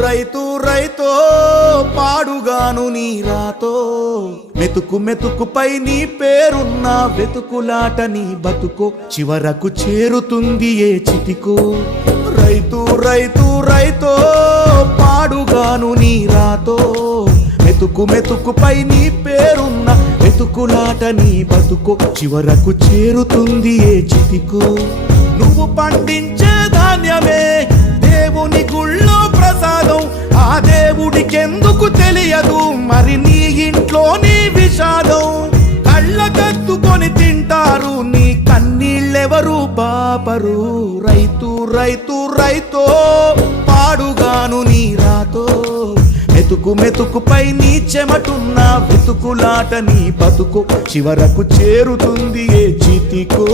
రైతు రైతో పాడుగాను నీ రాతో మెతుకు మెతుకుపై నీ పేరున్న వెతుకులాట నీ బతుకో చివరకు చేరుతుంది ఏ చితికో రైతు రైతో పాడుగాను నీ రాతో మెతుకు మెతుకుపై నీ పేరున్న వెతుకులాట నీ బతుకో చివరకు చేరుతుంది ఏ చితికో నువ్వు పండించే ధాన్యమే దేవుని గుళ్ళో ప్రసాదం ఆ దేవుడికెందుకు తెలియదు మరి నీ ఇంట్లో నీ విషాదం కళ్ళకత్తుకొని తింటారు నీ కన్నీళ్ళెవరు పాపరు రైతో పాడుగాను నీ రాతో మెతుకు మెతుకుపై నీ చెమటున్న వెతుకులాట నీ బతుకు చివరకు చేరుతుంది ఏ చితికో